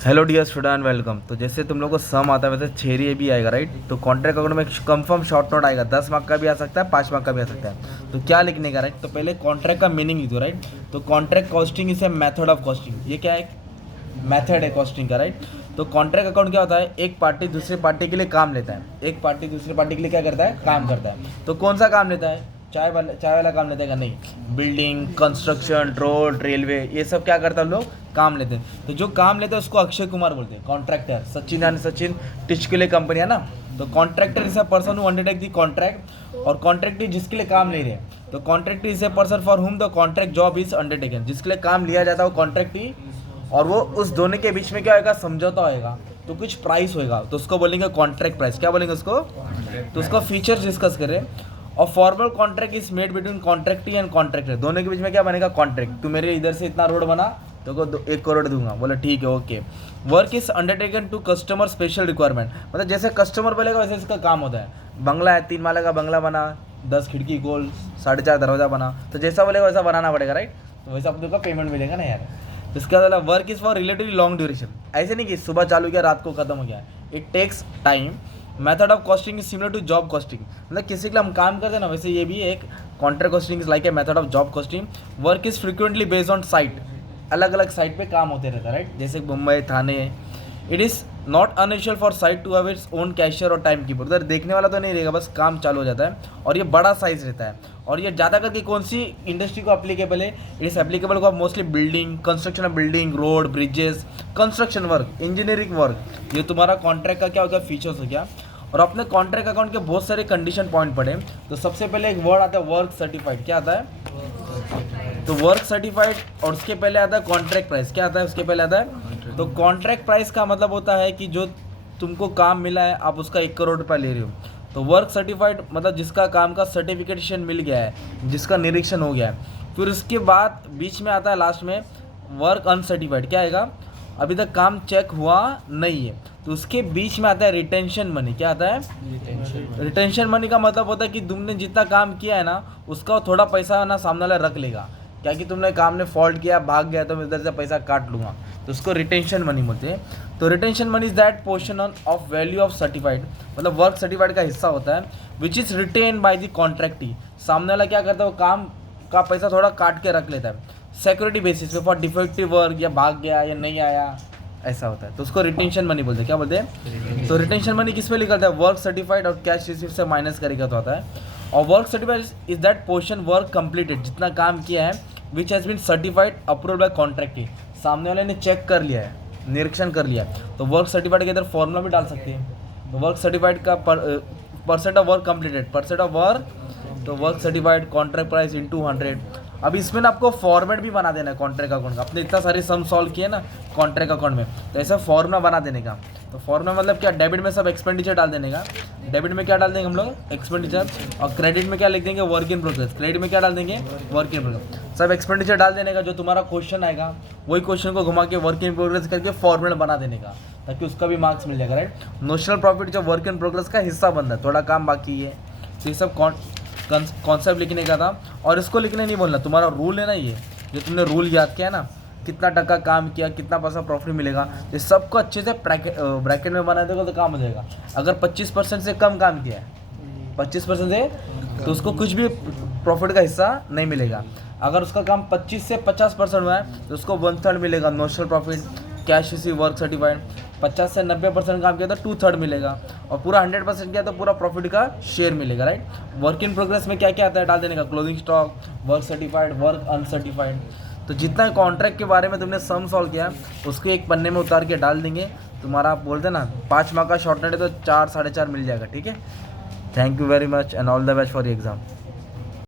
Hello dear student, welcome. तो जैसे तुम लोग को सम आता है वैसे थ्योरी भी आएगा, राइट। तो कॉन्ट्रैक्ट अकाउंट में कंफर्म शॉर्ट नोट आएगा, 10 मार्क का भी आ सकता है, 5 मार्क का भी आ सकता है। तो क्या लिखने का, राइट। तो पहले कॉन्ट्रैक्ट का मीनिंग लिख दो, राइट। तो contract costing is a method of costing. ये क्या है? मेथड है कॉस्टिंग का, राइट। तो कॉन्ट्रैक्ट अकाउंट क्या होता है? एक पार्टी दूसरे पार्टी के लिए काम लेता है, एक पार्टी दूसरे पार्टी के लिए क्या करता है? काम करता है। तो कौन सा काम लेता है? चाय वाला काम लेते हैं? नहीं, बिल्डिंग, कंस्ट्रक्शन, रोड, रेलवे, ये सब क्या करता है? लोग काम लेते हैं। तो जो काम लेते हैं उसको अक्षय कुमार बोलते हैं, contractor. Sachin and Sachin Tichkule company है ना। तो contractor is a person who undertake the contract, और कॉन्ट्रैक्ट जिसके लिए काम ले रहे हैं। तो contract is a person for whom the contract job is undertaken. जिसके लिए काम लिया जाता है वो कॉन्ट्रैक्ट ही, और वो उस दोनों के बीच में क्या होगा? समझौता होएगा। तो कुछ प्राइस होएगा, तो उसको बोलेंगे कॉन्ट्रैक्ट प्राइस। क्या बोलेंगे उसको? तो उसका फीचर्स डिस्कस करें। और formal contract is made between contractee and contractor. दोनों के बीच में क्या बनेगा? कॉन्ट्रैक्ट। तू मेरे इधर से इतना रोड बना तो को 1 करोड़ दूंगा। बोला ठीक है, okay. Work is undertaken to customer special requirement. मतलब जैसे कस्टमर बोलेगा वैसे इसका काम होता है। बंगला है, 3 माले का बंगला बना, 10 खिड़की गोल, 4.5 दरवाजा बना। तो जैसा बोलेगा वैसा बनाना पड़ेगा, राइट। तो वैसा अपने को पेमेंट मिलेगा ना यार। तो इसका मतलब work is for relatively long duration. ऐसे नहीं कि सुबह चालू किया रात को खत्म हो गया। It takes time. Method of costing is similar to job costing. मतलब किसी के लिए हम काम करते हैं ना, वैसे ये भी एक contract costing is like a method of job costing. Work is frequently based on site. अलग अलग साइट पे काम होते रहता है, राइट। जैसे Mumbai, Thane. It is not unusual for site to have its own cashier और टाइम कीपर। उधर देखने वाला तो नहीं रहेगा, बस काम चालू हो जाता है। और ये बड़ा साइज रहता है। और ये ज़्यादा करके कौन सी इंडस्ट्री को अप्लीकेबल है? इट इज़ एप्लीकेबल को mostly building, construction of building, road, bridges, construction work, engineering work. ये तुम्हारा कॉन्ट्रैक्ट का क्या हो गया? फीचर्स हो गया। और अपने कॉन्ट्रैक्ट अकाउंट के बहुत सारे कंडीशन पॉइंट पढ़े। तो सबसे पहले एक वर्ड आता है वर्क सर्टिफाइड। क्या आता है? तो वर्क सर्टिफाइड। और उसके पहले आता है कॉन्ट्रैक्ट प्राइस। क्या आता है उसके पहले आता है? तो कॉन्ट्रैक्ट प्राइस का मतलब होता है कि जो तुमको काम मिला है आप उसका 1 करोड़ रुपये ले रहे हो। तो वर्क सर्टिफाइड मतलब जिसका काम का सर्टिफिकेशन मिल गया है, जिसका निरीक्षण हो गया है। फिर उसके बाद बीच में आता है लास्ट में वर्क अनसर्टिफाइड। क्या आएगा? अभी तक काम चेक हुआ नहीं है। तो उसके बीच में आता है रिटेंशन मनी। क्या आता है? रिटेंशन मनी का मतलब होता है कि तुमने जितना काम किया है ना उसका थोड़ा पैसा ना सामने वाला रख लेगा। क्या कि तुमने काम ने फॉल्ट किया, भाग गया, तो मैं इधर से पैसा काट लूँगा। तो उसको रिटेंशन मनी बोलते हैं। तो retention money is that portion of value of certified, मतलब वर्क सर्टिफाइड का हिस्सा होता है, which is retain by the contractee. सामने वाला क्या करता है? वो काम का पैसा थोड़ा काट के रख लेता है सिक्योरिटी बेसिस पे, फॉर डिफेक्टिव वर्क, या भाग गया या नहीं आया, ऐसा होता है। तो उसको रिटेंशन मनी बोलते हैं। क्या बोलते हैं? तो रिटेंशन मनी किस पे निकलता है? वर्क सर्टिफाइड और कैश रिसीव से माइनस करेगा तो आता है। और work certified is that portion work completed, जितना काम किया है, which has been certified approved by contractee. सामने वाले ने चेक कर लिया है, निरीक्षण कर लिया है। तो वर्क सर्टिफाइड के इधर फॉर्मूला भी डाल सकते हैं। तो वर्क सर्टिफाइड का percent of work completed, percent of work, तो work certified contract price into 100। अब इसमें ना आपको फॉर्मेट भी बना देना है कॉन्ट्रैक्ट अकाउंट का। आपने इतना सारे सम सॉल्व किए ना कॉन्ट्रैक्ट अकाउंट में, तो ऐसा फॉर्मूला बना देने का। तो फॉर्मूला मतलब क्या? डेबिट में सब एक्सपेंडिचर डाल देने का। डेबिट में क्या डाल देंगे हम लोग? एक्सपेंडिचर। और क्रेडिट में क्या लिख देंगे? Work in progress. क्रेडिट में क्या डाल देंगे? Work in progress. सब एक्सपेंडिचर डाल देने का। जो तुम्हारा क्वेश्चन आएगा वही क्वेश्चन को घुमा के वर्क इन प्रोग्रेस करके फॉर्मूला बना देने का, ताकि उसका भी मार्क्स मिल जाएगा, राइट। नोशनल प्रॉफिट जो वर्क इन प्रोग्रेस का हिस्सा बन रहा है, थोड़ा काम बाकी है। तो ये सब कॉन्सेप्ट लिखने का था। और इसको लिखने नहीं बोलना, तुम्हारा रूल है ना, ये जो तुमने रूल याद किया ना, कितना टका काम किया, कितना पैसा प्रॉफिट मिलेगा, ये सबको अच्छे से ब्रैकेट में बना देगा तो काम हो जाएगा। अगर 25% से कम काम किया है, 25% से, तो उसको कुछ भी प्रॉफिट का हिस्सा नहीं मिलेगा। अगर उसका काम 25 से 50% हुआ है तो उसको 1/3 मिलेगा notional profit, cash receive, work certified. 50 से 90% काम किया तो 2/3 मिलेगा। और पूरा 100% किया तो पूरा प्रॉफिट का शेयर मिलेगा, राइट। वर्क इन प्रोग्रेस में क्या क्या आता है डाल देने का? Closing stock, work certified, work uncertified. तो जितना कॉन्ट्रैक्ट के बारे में तुमने सम सॉल्व किया उसको एक पन्ने में उतार के डाल देंगे। तुम्हारा आप बोलते ना 5 मार्क का शॉर्ट नोट है तो 4 साढ़े 4 मिल जाएगा, ठीक है। Thank you very much and all the best for the exam.